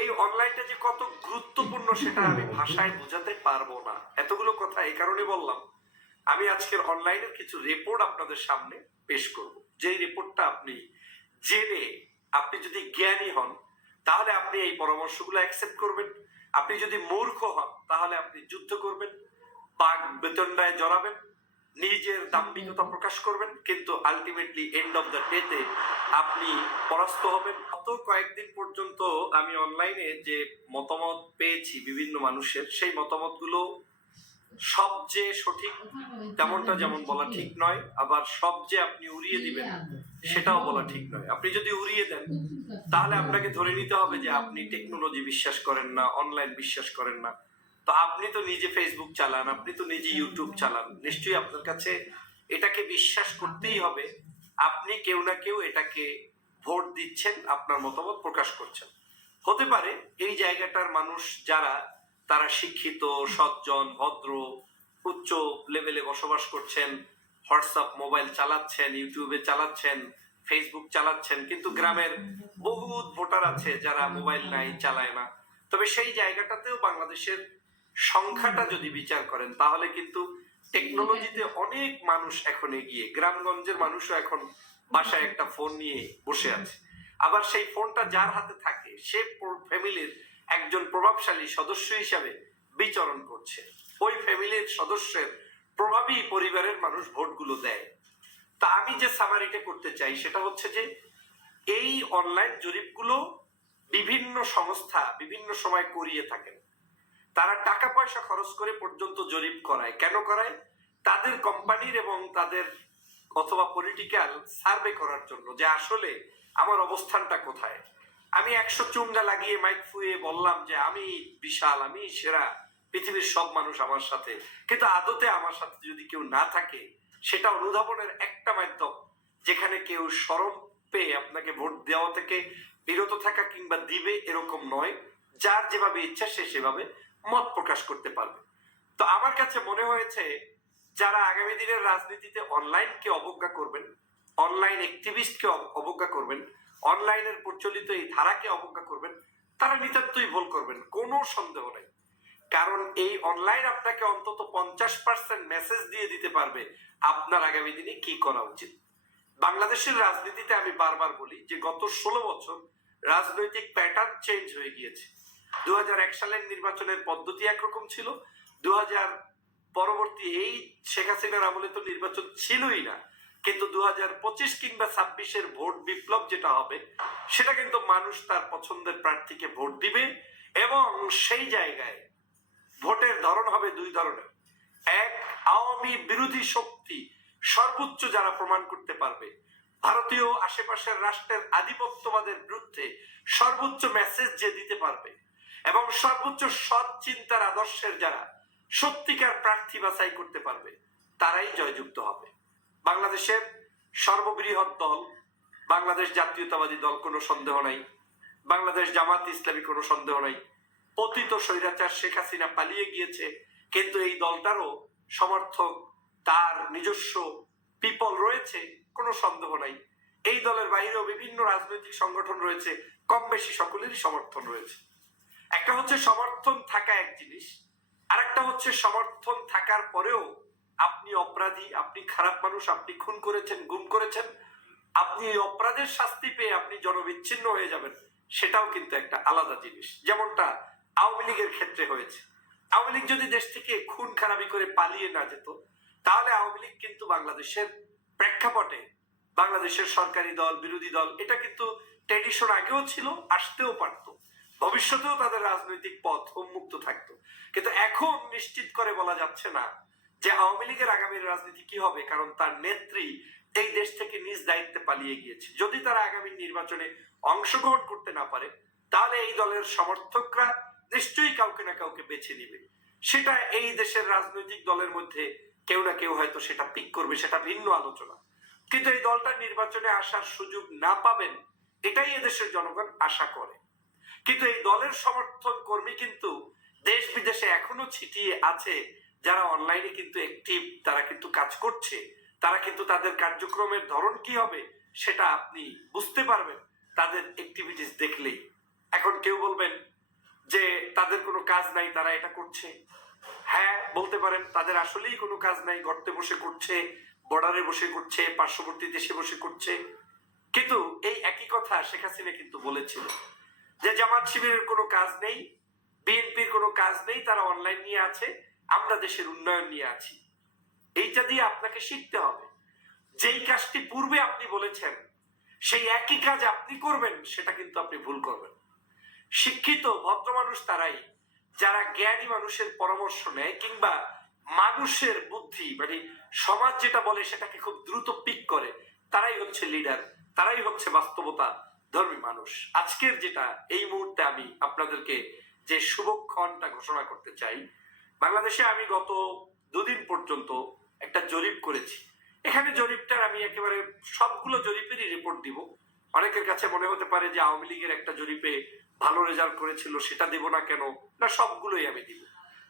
এই অনলাইনটা যে কত গুরুত্বপূর্ণ সেটা আমি ভাষায় বোঝাতে পারব না। এতগুলো কথা এই কারণে বললাম। আমি আজকের অনলাইনের কিছু রিপোর্ট আপনাদের সামনে পেশ করব। যেই রিপোর্টটা আপনি জেনে আপনি যদি জ্ঞানী হন, তাহলে আপনি এই পরামর্শগুলো অ্যাকসেপ্ট করবেন। আপনি যদি মূর্খ হন, তাহলে আপনি যুদ্ধ করবেন, বাঘ বেতনটায় জড়াবেন, নিজের দাম্ভিকতা প্রকাশ করবেন, কিন্তু আলটিমেটলি এন্ড অফ দ্য ডেতে আপনি পরাস্ত হবেন। গত কয়েকদিন পর্যন্ত আমি অনলাইনে যে মতামত পেয়েছি বিভিন্ন মানুষের, সেই মতামতগুলো সব যে সঠিক, তেমনটা যেমন বলা ঠিক নয়, আবার সব যে আপনি উড়িয়ে দিবেন, সেটাও বলা ঠিক নয়। আপনি যদি উড়িয়ে দেন, তাহলে আপনাকে ধরে নিতে হবে যে আপনি টেকনোলজি বিশ্বাস করেন না অনলাইন বিশ্বাস করেন না। তো আপনি তো নিজে ফেসবুক চালান, আপনি তো নিজে ইউটিউব চালান। নিশ্চয়ই আপনার কাছে এটাকে বিশ্বাস করতেই হবে। আপনি কেউ না কেউ এটাকে ভোট দিচ্ছেন, আপনার মতামত প্রকাশ করছেন। হতে পারে এই জায়গাটার মানুষ যারা, তারা শিক্ষিত, সজ্জন, ভদ্র, উচ্চ লেভেলে বসবাস করছেন, হোয়াটসঅ্যাপ মোবাইল চালাচ্ছেন, ইউটিউবে চালাচ্ছেন, ফেসবুক চালাচ্ছেন, কিন্তু গ্রামের বহুত ভোটার আছে যারা মোবাইল নাই, চালায় না। তবে সেই জায়গাটাতেও বাংলাদেশের সংখ্যাটা যদি বিচার করেন, তাহলে কিন্তু টেকনোলজিতে অনেক মানুষ এখন এগিয়ে, গ্রামগঞ্জের মানুষও এখন বাসায় একটা ফোন নিয়ে বসে আছে। আবার সেই ফোনটা যার হাতে থাকে, সে ফ্যামিলির একজন প্রভাবশালী সদস্য হিসাবে বিচরণ করছে। ওই ফ্যামিলির সদস্যের প্রভাবী পরিবারের মানুষ ভোটগুলো দেয়। তা আমি যে সামারিটা করতে চাই, সেটা হচ্ছে যে এই অনলাইন জরিপগুলো বিভিন্ন সংস্থা বিভিন্ন সময় করিয়ে থাকেন। তারা টাকা পয়সা খরচ করে পর্যন্ত জরিপ করায়। কেন করায়? তাদের কোম্পানির এবং তাদের অথবা পলিটিক্যাল সার্ভে করার জন্য যে আসলে আমার অবস্থানটা কোথায়। আমি একশো চুঙ্গা লাগিয়ে মাইক ফুয়ে বললাম যে আমি বিশাল, আমি সেরা, পৃথিবীর সব মানুষ আমার সাথে। কিন্তু আদতে আমার সাথে যদি কেউ না থাকে, সেটা অনুধাবনের একটা মাধ্যম, যেখানে কেউ সরম পেয়ে আপনাকে ভোট দেওয়া থেকে বিরত থাকা কিংবা দিবে এরকম নয়। যার যেভাবে ইচ্ছা সে সেভাবে মত প্রকাশ করতে পারবে। তো আমার কাছে মনে হয়েছে যারা আগামী দিনের রাজনীতিতে অনলাইনকে অবজ্ঞা করবেন অনলাইন অ্যাক্টিভিস্টকে অব- অবজ্ঞা করবেন অনলাইনের প্রচলিত এই ধারাকে অবজ্ঞা করবেন, তারা নিতান্তই ভুল করবেন, কোনো সন্দেহ নেই। কারণ এই অনলাইন আপনাকে অন্তত পঞ্চাশ পার্সেন্ট মেসেজ দিয়ে দিতে পারবে আপনার আগামী দিনে কি করা উচিত। বাংলাদেশের রাজনীতিতে আমি বারবার বলি যে গত ষোলো বছর রাজনৈতিক প্যাটার্ন চেঞ্জ হয়ে গিয়েছে। দু হাজার এক সালের নির্বাচনের পদ্ধতি একরকম ছিল দু হাজার পরবর্তী এই শেখ হাসিনার আমলে তো নির্বাচন ছিলই না। কিন্তু দু হাজার পঁচিশ কিংবা ছাব্বিশের ভোট বিপ্লব যেটা হবে, সেটা কিন্তু মানুষ তার পছন্দের প্রার্থীকে ভোট দিবে এবং সেই জায়গায় ভোটের ধরন হবে দুই ধরনের। এক, আওয়ামী বিরোধী শক্তি সর্বোচ্চ যারা প্রমাণ করতে পারবে, ভারতীয় আশেপাশের রাষ্ট্রের আধিপত্যবাদের বিরুদ্ধে সর্বোচ্চ মেসেজ যে দিতে পারবে এবং সর্বোচ্চ সৎ চিন্তার আদর্শের যারা সত্যিকার প্রার্থী বাছাই করতে পারবে, তারাই জয়যুক্ত হবে। বাংলাদেশের সর্ববৃহৎ দল, বাংলাদেশ জাতীয়তাবাদী দল কোনো সন্দেহ নাই, বাংলাদেশ জামাত ইসলামী কোনো সন্দেহ নাই। পতিত স্বৈরাচার শেখ হাসিনা পালিয়ে গিয়েছে, কিন্তু এই দলটারও সমর্থক, তার নিজস্ব পিপল রয়েছে, কোনো সন্দেহ নাই। এই দলের বাইরেও বিভিন্ন রাজনৈতিক সংগঠন রয়েছে কম বেশি সকলেরই সমর্থন রয়েছে। একটা হচ্ছে সমর্থন থাকা এক জিনিস আরেকটা হচ্ছে সমর্থন থাকার পরেও আপনি অপরাধী, আপনি খারাপ মানুষ, আপনি খুন করেছেন, গুম করেছেন, আপনি এই অপরাধের শাস্তি পেয়ে আপনি জনবিচ্ছিন্ন হয়ে যাবেন, সেটাও কিন্তু একটা আলাদা জিনিস। যেমনটা আওয়ামী লীগের ক্ষেত্রে হয়েছে। আওয়ামী লীগ যদি দেশ থেকে খুন খারাপি করে পালিয়ে না যেত, তাহলে আওয়ামী লীগ কিন্তু বাংলাদেশের প্রেক্ষাপটে, বাংলাদেশের সরকারি দল, বিরোধী দল, এটা কিন্তু ট্রেডিশন আগেও ছিল, আসতেও পারত। ভবিষ্যতেও তাদের রাজনৈতিক পথ উন্মুক্ত থাকতো। কিন্তু এখন নিশ্চিত করে বলা যাচ্ছে না যে আওয়ামী লীগের আগামীর রাজনীতি কি হবে, কারণ তার নেত্রী এই দেশ থেকে নিজ দায়িত্বে পালিয়ে গিয়েছে। যদি তারা আগামী নির্বাচনে অংশগ্রহণ করতে না পারে, তাহলে এই দলের সমর্থকরা নিশ্চয়ই কাউকে না কাউকে বেছে নিবে। সেটা এই দেশের রাজনৈতিক দলের মধ্যে কেউ না কেউ হয়তো সেটা পিক করবে, সেটা ভিন্ন আলোচনা। কিন্তু এই দলটা নির্বাচনে আসার সুযোগ না পাবেন, এটাই এদেশের জনগণ আশা করে। কিন্তু এই দলের সমর্থন কর্মী কিন্তু দেশ বিদেশে এখনও ছিটিয়ে আছে, যারা অনলাইনে কিন্তু অ্যাক্টিভ তারা কিন্তু কাজ করছে। তারা কিন্তু তাদের কার্যক্রমের ধরন কি হবে, সেটা আপনি বুঝতে পারবেন। তাদের অ্যাক্টিভিটিস দেখলেই। এখন কেউ বলবেন যে তাদের কোনো কাজ নাই, তারা এটা করছে। হ্যাঁ বলতে পারেন, তাদের আসলেই কোনো কাজ নাই, গর্তে বসে করছে বর্ডারে বসে করছে পার্শ্ববর্তী দেশে বসে করছে। কিন্তু এই একই কথা শেখ হাসিনা কিন্তু বলেছিল। যে জামাত শিবিরের কোনো কাজ নেই, বিএনপির কোনো কাজ নেই, তারা অনলাইন নিয়ে আছে, আমরা দেশের উন্নয়ন নিয়ে আছি। এইটা দিয়ে আপনাকে শিখতে হবে। যেই কাজটি পূর্বে আপনি বলেছেন, সেই একই কাজ আপনি করবেন, সেটা কিন্তু আপনি ভুল করবেন। শিক্ষিত, ভদ্র মানুষ তারাই, যারা জ্ঞানী মানুষের পরামর্শ নেয় কিংবা মানুষের বুদ্ধি মানে সমাজ যেটা বলে সেটাকে খুব দ্রুত পিক করে, তারাই হচ্ছে লিডার তারাই হচ্ছে বাস্তবতা। ধর্মী মানুষ। আজকের যেটা, এই মুহূর্তে আমি আপনাদেরকে যে শুভক্ষণটা ঘোষণা করতে চাই, বাংলাদেশে আমি গত দুদিন পর্যন্ত একটা জরিপ করেছি। এখানে জরিপটার আমি একেবারে সবগুলো জরিপেরই রিপোর্ট দিব। অনেকের কাছে মনে হতে পারে যে আওয়ামী লীগের একটা জরিপে ভালো রেজাল্ট করেছিল, সেটা দিব না কেন? না, সবগুলোই আমি দিব।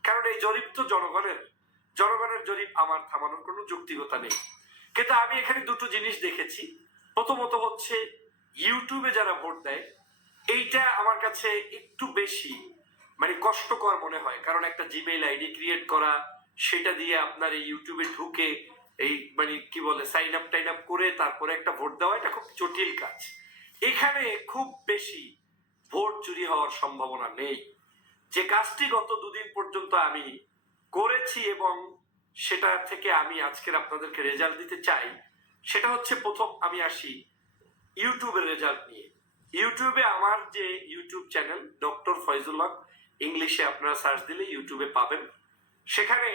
কারণ এই জরিপ তো জনগণের। জনগণের জরিপ আমার থামানোর কোনো যৌক্তিকতা নেই। কিন্তু আমি এখানে দুটো জিনিস দেখেছি। প্রথমত হচ্ছে ইউটিউবে যারা ভোট দেয়, এইটা আমার কাছে একটু বেশি মানে কষ্টকর মনে হয়। কারণ একটা জিমেইল আইডি ক্রিয়েট করা, সেটা দিয়ে আপনার এই ইউটিউবে ঢুকে, এই মানে কি বলে সাইন আপ টাইন আপ করে তারপরে একটা ভোট দেওয়া, এটা খুব জটিল কাজ। এখানে খুব বেশি ভোট চুরি হওয়ার সম্ভাবনা নেই। যে কাজটি গত দুদিন পর্যন্ত আমি করেছি এবং সেটা থেকে আমি আজকের আপনাদেরকে রেজাল্ট দিতে চাই, সেটা হচ্ছে প্রথম আমি আসি ইউটিউবের রেজাল্ট নিয়ে। ইউটিউবে আমার যে ইউটিউব চ্যানেল ডক্টর ফয়জুল্লাহ ইংলিশে আপনারা সার্চ দিলে ইউটিউবে পাবেন। সেখানে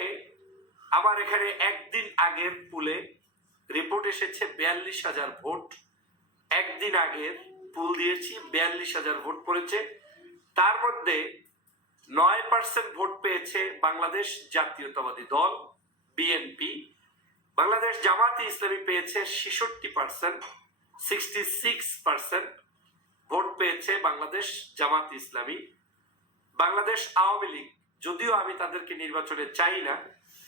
আমার এখানে একদিন আগের পুলে রিপোর্ট এসেছে বিয়াল্লিশ হাজার ভোট। একদিন আগের পুল দিয়েছি, বিয়াল্লিশ হাজার ভোট পড়েছে। তার মধ্যে নয় পার্সেন্ট ভোট পেয়েছে বাংলাদেশ জাতীয়তাবাদী দল বিএনপি বাংলাদেশ জামাতে ইসলামী পেয়েছে ছেষট্টি percent sixty six percent vote পেয়েছে বাংলাদেশ জামাত ইসলামী। বাংলাদেশ আওয়ামী লীগ, যদিও আমি তাদেরকে নির্বাচনে চাই না,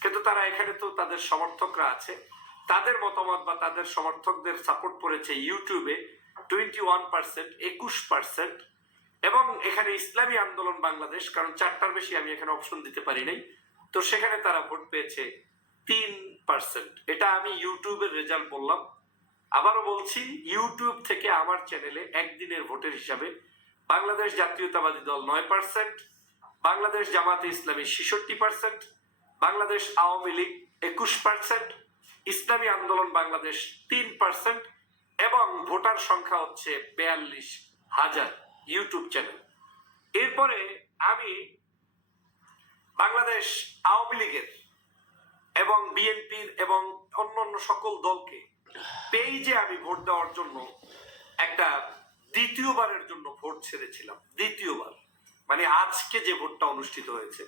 কিন্তু তারা এখানে তো তাদের সমর্থকরা আছে। তাদের মতামত বা তাদের সমর্থকদের সাপোর্ট করেছে ইউটিউবে টোয়েন্টি ওয়ান পার্সেন্ট একুশ পার্সেন্ট এবং এখানে ইসলামী আন্দোলন বাংলাদেশ, কারণ চারটার বেশি আমি এখানে অপশন দিতে পারি নাই। তো সেখানে তারা ভোট পেয়েছে তিন পার্সেন্ট এটা আমি ইউটিউবের রেজাল্ট বললাম। আবারও বলছি ইউটিউব থেকে আমার চ্যানেলে একদিনের ভোটের হিসাবে বাংলাদেশ জাতীয়তাবাদী দল নয় পার্সেন্ট বাংলাদেশ জামাতে ইসলামী ছেষট্টি পার্সেন্ট বাংলাদেশ আওয়ামী লীগ একুশ পার্সেন্ট ইসলামী আন্দোলন বাংলাদেশ তিন পার্সেন্ট এবং ভোটার সংখ্যা হচ্ছে বিয়াল্লিশ হাজার ইউটিউব চ্যানেল এরপরে আমি বাংলাদেশ আওয়ামী লীগের এবং বিএনপির এবং অন্যান্য সকল দলকে পেজে আমি ভোট দেওয়ার জন্য একটা দ্বিতীয়বারের জন্য ভোট ছেড়েছিলাম, দ্বিতীয়বার। মানে আজকে যে ভোটটা অনুষ্ঠিত হয়েছে।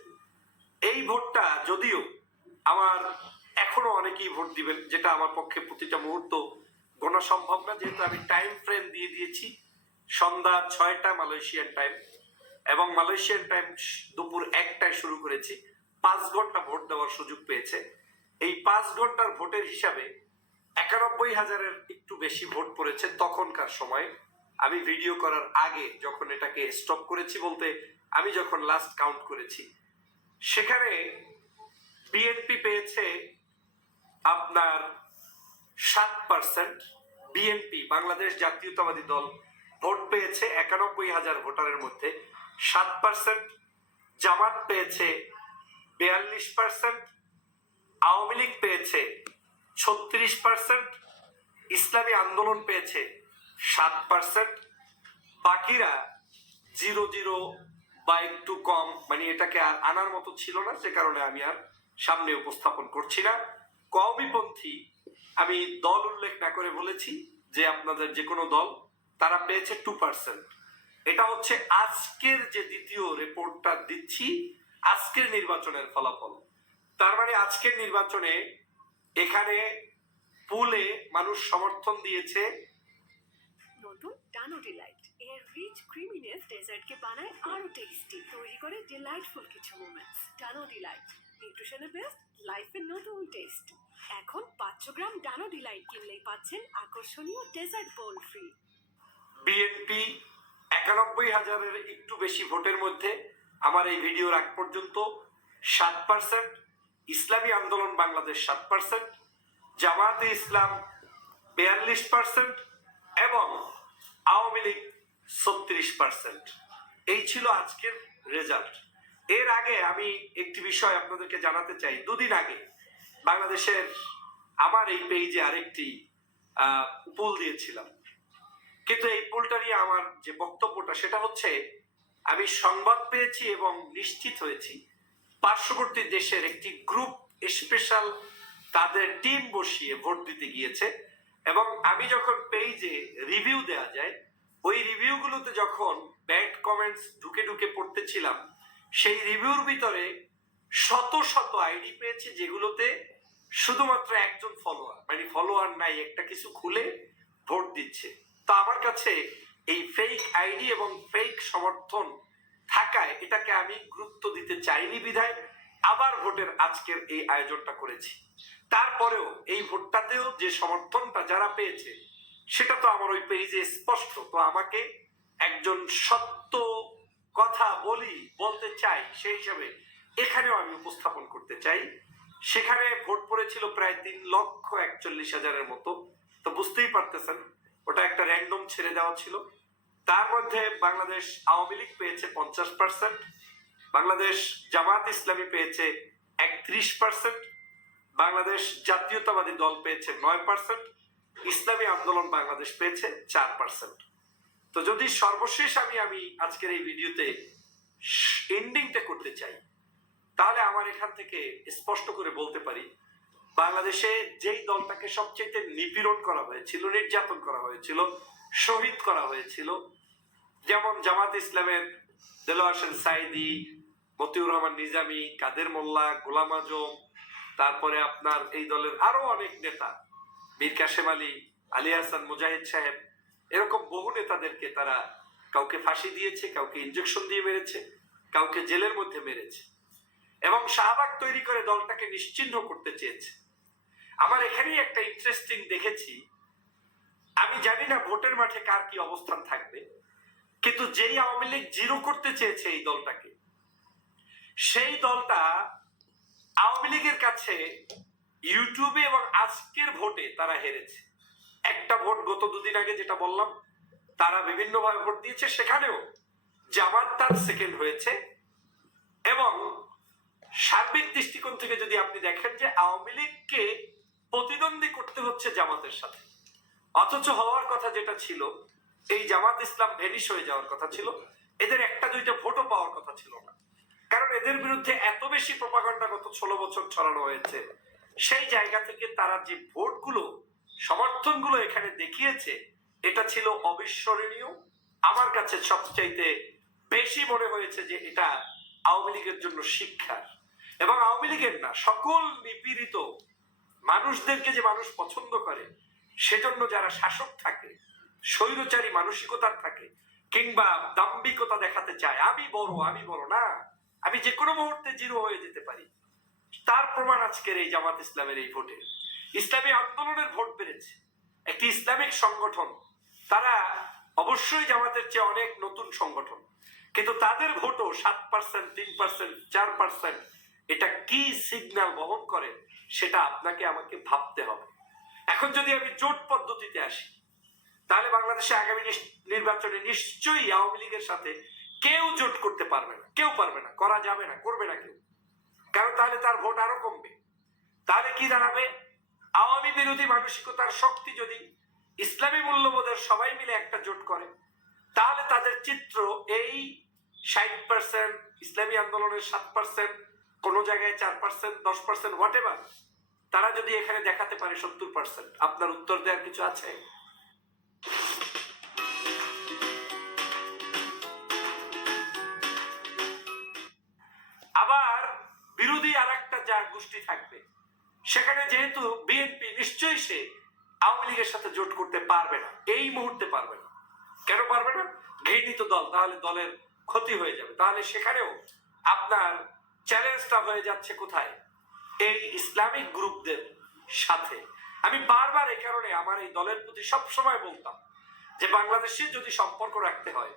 এই ভোটটা যদিও আমার এখনও অনেকেই ভোট দিবেন, যেটা আমার পক্ষে প্রতিটা মুহূর্ত গোনা সম্ভব না, যেহেতু আমি টাইম ফ্রেম দিয়ে দিয়েছি। সন্ধ্যা ছয়টা মালয়েশিয়ান টাইম এবং মালয়েশিয়ান টাইম দুপুর একটায় শুরু করেছি। পাঁচ ঘণ্টা ভোট দেওয়ার সুযোগ পেয়েছে। এই পাঁচ ঘণ্টার ভোটের হিসাবে একানব্বই হাজারের একটু বেশি ভোট পড়েছে তখনকার সময়। আমি ভিডিও করার আগে যখন এটাকে স্টপ করেছি বলতে, আমি যখন লাস্ট কাউন্ট করেছি, সেখানে বিএনপি পেয়েছে আপনার সাত পার্সেন্ট বিএনপি বাংলাদেশ জাতীয়তাবাদী দল, ভোট পেয়েছে একানব্বই হাজার ভোটারের মধ্যে সাত পার্সেন্ট জামাত পেয়েছে বিয়াল্লিশ পার্সেন্ট আওয়ামী লীগ পেয়েছে ছত্রিশ পার্সেন্ট ইসলামী আন্দোলন পেয়েছে সাত পার্সেন্ট বাকিরা জিরো জিরো বা একটু কম মানে এটাকে আর আনার মতো ছিল না যে কারণে আমি আর সামনে উপস্থাপন করছি না। কওমিপন্থী আমি দল উল্লেখ না করে বলেছি যে আপনাদের যে কোনো দল, তারা পেয়েছে টু পার্সেন্ট এটা হচ্ছে আজকের যে দ্বিতীয় রিপোর্টটা দিচ্ছি, আজকের নির্বাচনের ফলাফল। তার মানে আজকের নির্বাচনে এখানে পুলে মানুষ সমর্থন দিয়েছে। নতুন ডানো ডিলাইট। এর রিচ ক্রিমিনেস ডেজার্টকে বানায় আরও টেস্টি তৈরি করে ডিলাইটফুল কিছু মোমেন্টস ডানো ডিলাইট নিউট্রিশনে বেস্ট লাইফের নতুন টেস্ট এখন পাঁচশো গ্রাম ডানো ডিলাইট কিনলেই পাচ্ছেন আকর্ষণীয় ডেজার্ট বোল ফ্রি বিএনপি একানব্বই হাজারের একটু বেশি ভোটের মধ্যে আমার এই ভিডিওর আগ পর্যন্ত সাত পার্সেন্ট ইসলামী আন্দোলন বাংলাদেশ সাত পার্সেন্ট জামাতে ইসলাম বিয়াল্লিশ পার্সেন্ট এবং আওয়ামী লীগ ছত্রিশ পার্সেন্ট এই ছিল আজকের রেজাল্ট এর আগে আমি একটি বিষয় আপনাদেরকে জানাতে চাই। দুদিন আগে বাংলাদেশের আমার এই পেজে আরেকটি পুল দিয়েছিলাম। কিন্তু এই পোলটা নিয়ে আমার যে বক্তব্যটা, সেটা হচ্ছে, আমি সংবাদ পেয়েছি এবং নিশ্চিত হয়েছি পার্শ্ববর্তী দেশের একটি গ্রুপ স্পেশাল তাদের টিম বসিয়ে ভোট দিতে গিয়েছে এবং আমি যখন পেজে রিভিউ দেওয়া যায়, ওই রিভিউগুলোতে যখন ব্যাড কমেন্টস ঢুকে ঢুকে পড়তেছিলাম, সেই রিভিউর ভিতরে শত শত আইডি পেয়েছি যেগুলোতে শুধুমাত্র একজন ফলোয়ার মানে ফলোয়ার নাই, একটা কিছু খুলে ভোট দিচ্ছে। তো আমার কাছে এই ফেক আইডি এবং ফেক সমর্থন থাকায় এটাকে আমি গুরুত্ব দিতে চাইনি বিধায় আবার ভোটের আজকের এই আয়োজনটা করেছি। তারপরেও এই ভোটটাতেও যে সমর্থনটা যারা পেয়েছে, সেটা তো আমার ওই পেজে স্পষ্ট। তো আমাকে একজন সত্য কথা বলি, বলতে চাই, সেই হিসাবে এখানেও আমি উপস্থাপন করতে চাই। সেখানে ভোট পড়েছিল প্রায় তিন লক্ষ একচল্লিশ হাজারের মতো। তো বুঝতেই পারতেছেন, ওটা একটা র্যান্ডম ছেড়ে দেওয়া ছিল। তার মধ্যে বাংলাদেশ আওয়ামী লীগ পেয়েছে পঞ্চাশ পার্সেন্ট বাংলাদেশ জামাত ইসলামী পেয়েছে একত্রিশ পার্সেন্ট বাংলাদেশ জাতীয়তাবাদী দল পেয়েছে নয় পার্সেন্ট ইসলামী আন্দোলন বাংলাদেশ পেয়েছে চার পার্সেন্ট তো যদি সর্বশেষ আমি আমি আজকের এই ভিডিওতে এন্ডিংটা করতে চাই, তাহলে আমার এখান থেকে স্পষ্ট করে বলতে পারি, বাংলাদেশে যেই দলটাকে সবচেয়ে নিপীড়ন করা হয়েছিল, নির্যাতন করা হয়েছিল, শহীদ করা হয়েছিল যেমন জামাত ইসলামের দেলোয়ার সাইদি, মতিউর রহমান নিজামি, কাদের মোল্লা, গোলাম আজম, তারপরে আপনার এই দলের আরও অনেক নেতা, মীর কাশেম আলী আলী হাসান মুজাহিদ সাহেব, এরকম বহু নেতাদেরকে তারা কাউকে ফাঁসি দিয়েছে, কাউকে ইঞ্জেকশন দিয়ে মেরেছে, কাউকে জেলের মধ্যে মেরেছে এবং শাহবাগ তৈরি করে দলটাকে নিশ্চিহ্ন করতে চেয়েছে। আমার এখানেই একটা ইন্টারেস্টিং দেখেছি। আমি জানি না ভোটের মাঠে কার কি অবস্থান থাকবে। কিন্তু যেই আওয়ামী লীগ জিরো করতে চেয়েছে এই দলটাকে, সেই দলটা আওয়ামী লীগের কাছে ইউটিউবে এবং আজকের ভোটে তারা হেরেছে। একটা ভোট গত দুদিন আগে যেটা বললাম, তারা বিভিন্নভাবে ভোট দিয়েছে, সেখানেও জামাত তার সেকেন্ড হয়েছে এবং সার্বিক দৃষ্টিকোণ থেকে যদি আপনি দেখেন যে আওয়ামী লীগকে প্রতিদ্বন্দ্বী করতে হচ্ছে জামাতের সাথে। অথচ হওয়ার কথা যেটা ছিল এই জামাত ইসলাম ভেনিশ হয়ে যাওয়ার কথা ছিল। এদের একটা দুইটা ভোটও পাওয়ার কথা ছিল না। কারণ এদের বিরুদ্ধে এত বেশি প্রপাগান্ডা গত ষোলো বছর ছড়ানো হয়েছে। সেই জায়গা থেকে তারা যে ভোটগুলো সমর্থনগুলো এখানে দেখিয়েছে, এটা ছিল অবিস্মরণীয়। আমার কাছে সবচাইতে বেশি মনে হয়েছে যে এটা আওয়ামী লীগের জন্য শিক্ষার। এবং আওয়ামী লীগের না, সকল নিপীড়িত মানুষদেরকে যে মানুষ পছন্দ করে, সেজন্য যারা শাসক থাকে স্বৈরচারী মানসিকতার থাকে কিংবা দাম্ভিকতা দেখাতে চায়। আমি বড় আমি বড় না। আমি যে কোনো মুহূর্তে জিরো হয়ে যেতে পারি। তার প্রমাণ আজকের এই জামাত ইসলামের এই ভোটে। ইসলামী আন্দোলনের ভোট বেড়েছে। একটি ইসলামিক সংগঠন। তারা অবশ্যই জামাতের চেয়ে অনেক নতুন সংগঠন। কিন্তু তাদের ভোটও সাত পার্সেন্ট তিন পার্সেন্ট চার পার্সেন্ট এটা কি সিগন্যাল বহন করে, সেটা আপনাকে আমাকে ভাবতে হবে। এখন যদি আমি জোট পদ্ধতিতে আসি তাহলে বাংলাদেশে আগামী নির্বাচনে নিশ্চয়ই আওয়ামী লীগের সাথে কেউ জোট করতে পারবে না। কেউ পারবে না। করা যাবে না, করবে না কেউ। কারণ তাহলে তার ভোট আরও কমবে। তাহলে কি দাঁড়াবে? আওয়ামী বিরোধী মানসিকতার শক্তি যদি ইসলামী মূল্যবোধের সবাই মিলে একটা জোট করে, তাহলে তাদের চিত্র এই ষাট পার্সেন্ট ইসলামী আন্দোলনের সাত পার্সেন্ট কোন জায়গায় চার পার্সেন্ট দশ পার্সেন্ট হোয়াট তারা যদি এখানে দেখাতে পারে সত্তর পার্সেন্ট আপনার উত্তর দেওয়ার কিছু আছে? গোষ্ঠী থাকবে। সেখানে যেহেতু বিএনপি নিশ্চয়ই সে আওয়ামী লীগের সাথে জোট করতে পারবে না। এই মুহূর্তে পারবে না। কেন পারবে না? ঘৃণিত দল, তাহলে দলের ক্ষতি হয়ে যাবে। তাহলে সেখানেও আপনার চ্যালেঞ্জটা হয়ে যাচ্ছে কোথায়? এই ইসলামিক গ্রুপদের সাথে। আমি বারবার এই কারণে আমার এই দলের প্রতি সব সময় বলতাম যে, বাংলাদেশে যদি সম্পর্ক রাখতে হয়,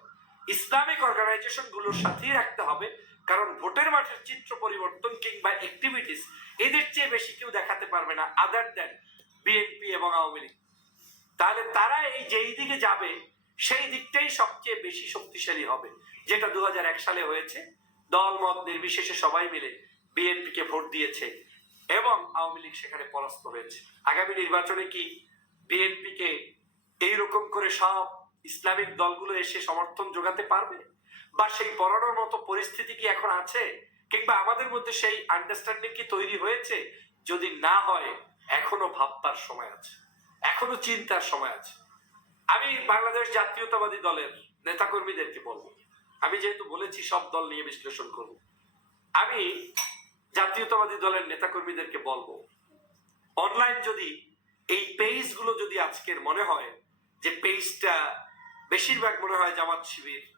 ইসলামিক অর্গানাইজেশনগুলোর সাথেই রাখতে হবে। কারণ ভোটের মাঠের চিত্র পরিবর্তন কিংবা অ্যাক্টিভিটিস এদের চেয়ে বেশি কেউ দেখাতে পারবে না আদার দেন বিএনপি এবং আওয়ামী লীগ। তাহলে তারা এই যেই দিকে যাবে, সেই দিকটাই সবচেয়ে বেশি শক্তিশালী হবে, যেটা দু হাজার এক সালে হয়েছে। দল, মত নির্বিশেষে সবাই মিলে বিএনপিকে ভোট দিয়েছে এবং আওয়ামী লীগ সেখানে পরাস্ত হয়েছে। আগামী নির্বাচনে কি বিএনপিকে এইরকম করে সব ইসলামিক দলগুলো এসে সমর্থন যোগাতে পারবে? বা সেই পড়ানোর মতো পরিস্থিতি কি এখন আছে? কিংবা আমাদের মধ্যে সেই আন্ডারস্ট্যান্ডিং কি তৈরি হয়েছে? যদি না হয়, এখনও ভাববার সময় আছে। এখনও চিন্তার সময় আছে। আমি বাংলাদেশ জাতীয়তাবাদী দলের নেতাকর্মীদেরকে বলব। আমি যেহেতু বলেছি, সব দল নিয়ে বিশ্লেষণ করব। আমি জাতীয়তাবাদী দলের নেতাকর্মীদেরকে বলব অনলাইন যদি এই পেজগুলো যদি আজকের মনে হয়, যে পেজটা বেশিরভাগ মনে হয় জামাত শিবির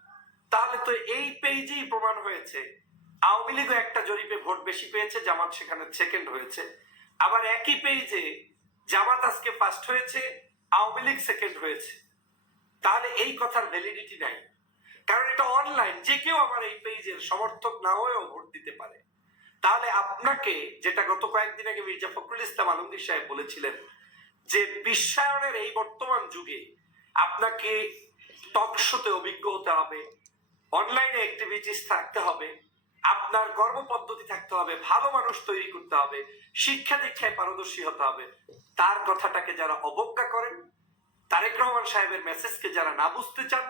তাহলে তো এই পেজেই প্রমাণ হয়েছে। আওয়ামী লীগও একটা জরিপে ভোট বেশি পেয়েছে, জামাত সেখানে সেকেন্ড হয়েছে। আবার একই পেজে জামাত আজকে ফার্স্ট হয়েছে, আওয়ামী লীগ সেকেন্ড হয়েছে। তাহলে এই কথার ভ্যালিডিটি নাই। কারণ এটা অনলাইন যে কেউ আমার এই পেজের সমর্থক না হয়েও ভোট দিতে পারে। তাহলে আপনাকে, যেটা গত কয়েকদিন আগে মির্জা ফখরুল ইসলাম আলমগীর সাহেব বলেছিলেন, যে বিশ্বায়নের এই বর্তমান যুগে আপনাকে টক শোতে অভিজ্ঞ হতে হবে অনলাইনে অ্যাক্টিভিটিস থাকতে হবে, আপনার কর্ম পদ্ধতি থাকতে হবে, ভালো মানুষ তৈরি করতে হবে, শিক্ষা দীক্ষায় পারদর্শী হতে হবে। তার কথাটাকে যারা অবজ্ঞা করেন, তারেক রহমান সাহেবের মেসেজকে যারা না বুঝতে চান,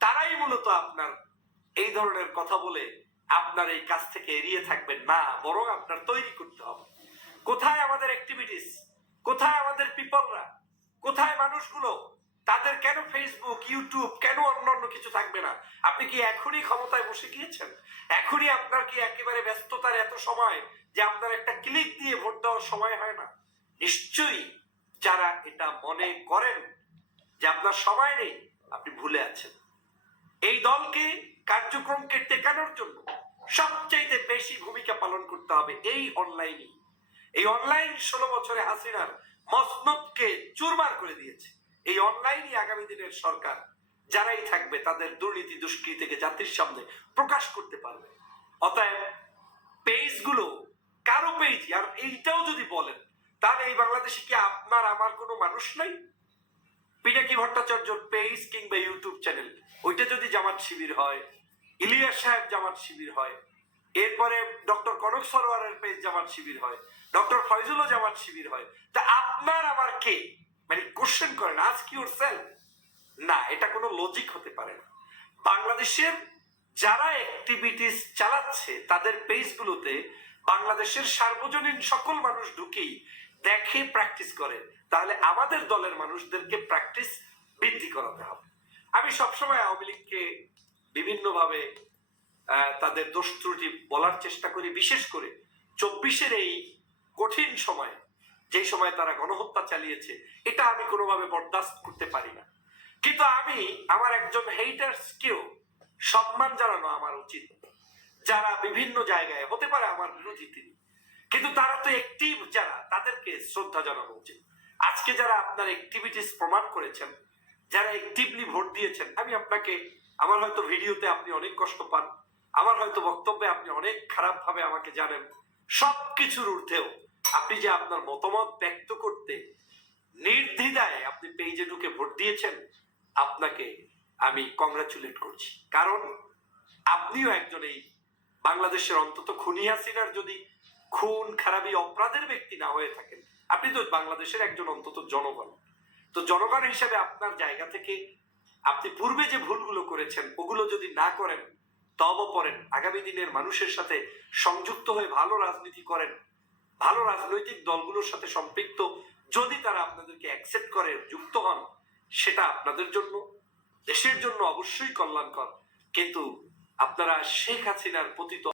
তারাই মূলত আপনার এই ধরনের কথা বলে আপনার এই কাজ থেকে এড়িয়ে থাকবেন না, বরং আপনার তৈরি করতে হবে। কোথায় আমাদের অ্যাক্টিভিটিস কোথায় আমাদের পিপলরা কোথায় মানুষগুলো? তাদের কেন ফেসবুক ইউটিউব কেন অন্যান্য কিছু থাকবে না? আপনি কি এখনই ক্ষমতায় বসে গিয়েছেন? এখনই আপনার কি একেবারে ব্যস্ততার এত সময় যে আপনার একটা ক্লিক দিয়ে ভোট দেওয়ার সময় হয় না? নিশ্চয়ই যারা এটা মনে করেন যে আপনার সময় নেই, আপনি ভুলে আছেন। এই দলকে কার্যক্রমকে টেকানোর জন্য সবচাইতে বেশি ভূমিকা পালন করতে হবে এই অনলাইনই এই অনলাইন ষোলো বছরে হাসিনার মসনদকে চুরমার করে দিয়েছে। এই অনলাইনই আগামী দিনের সরকার যারাই থাকবে তাদের দুর্নীতি দুষ্কৃতিকে জাতির সামনে প্রকাশ করতে পারবে। অতএব পেজগুলো কারও পেজ আর এইটাও যদি বলেন, তাহলে এই বাংলাদেশে কি আপনার, আমার কোনো মানুষ নাই? পিনাকি ভট্টাচার্যর পেজ কিংবা ইউটিউব চ্যানেল, ওইটা যদি জামাত শিবির হয়, ইলিয়াস সাহেব জামাত শিবির হয়, এরপরে ডক্টর কনক সরোয়ারের পেজ জামাত শিবির হয়, ডক্টর ফয়জুলও জামাত শিবির হয়, তা আপনার, আমার কে? মানে কোশ্চেন করেন আজ ওর সেলফ না, এটা কোনো লজিক হতে পারে না। বাংলাদেশের যারা অ্যাক্টিভিটিস চালাচ্ছে, তাদের পেজগুলোতে বাংলাদেশের সার্বজনীন সকল মানুষ ঢুকেই দেখে প্র্যাকটিস করে। তাহলে আমাদের দলের মানুষদেরকে প্র্যাকটিস বৃদ্ধি করাতে হবে। আমি সবসময় আওয়ামী লীগকে বিভিন্নভাবে তাদের দোষ ত্রুটি বলার চেষ্টা করি। বিশেষ করে চব্বিশের এই কঠিন সময় যেই সময় তারা গণহত্যা চালিয়েছে, এটা আমি কোনোভাবে বরদাস্ত করতে পারি না। কিন্তু আমি, আমার একজন হেইটার্সকেও সম্মান জানানো আমার উচিত। যারা বিভিন্ন জায়গায়, হতে পারে আমার বিরোধী তিনি, কিন্তু তারা তো অ্যাক্টিভ যারা, তাদেরকে শ্রদ্ধা জানানো উচিত। আজকে যারা আপনার অ্যাক্টিভিটিস প্রমাণ করেছেন, যারা অ্যাক্টিভলি ভোট দিয়েছেন, আমি আপনাকে, আমার হয়তো ভিডিওতে আপনি অনেক কষ্ট পান, আমার হয়তো বক্তব্যে আপনি অনেক খারাপ ভাবে আমাকে জানেন সব কিছুর ঊর্ধ্বেও আপনি যে আপনার মতামত ব্যক্ত করতে নির্দ্বিধায় আপনি পেজে ঢুকে ভোট দিয়েছেন, আপনাকে আমি কংগ্রাচুলেট করছি। কারণ আপনিও একজন এই বাংলাদেশের অন্তত খুনি হাসিনার যদি খুন, খারাপি, অপরাধের ব্যক্তি না হয়ে থাকেন, আপনি তো বাংলাদেশের একজন অন্তত জনগণ। তো জনগণ হিসেবে আপনার জায়গা থেকে আপনি পূর্বে যে ভুলগুলো করেছেন, ওগুলো যদি না করেন তব পড়েন। আগামী দিনের মানুষের সাথে সংযুক্ত হয়ে ভালো রাজনীতি করেন ভালো রাজনৈতিক দলগুলোর সাথে সম্পৃক্ত যদি তারা আপনাদেরকে অ্যাকসেপ্ট করে, যুক্ত হন, সেটা আপনাদের জন্য, দেশের জন্য অবশ্যই কল্যাণকর। কিন্তু আপনারা শেখ হাসিনার পতিত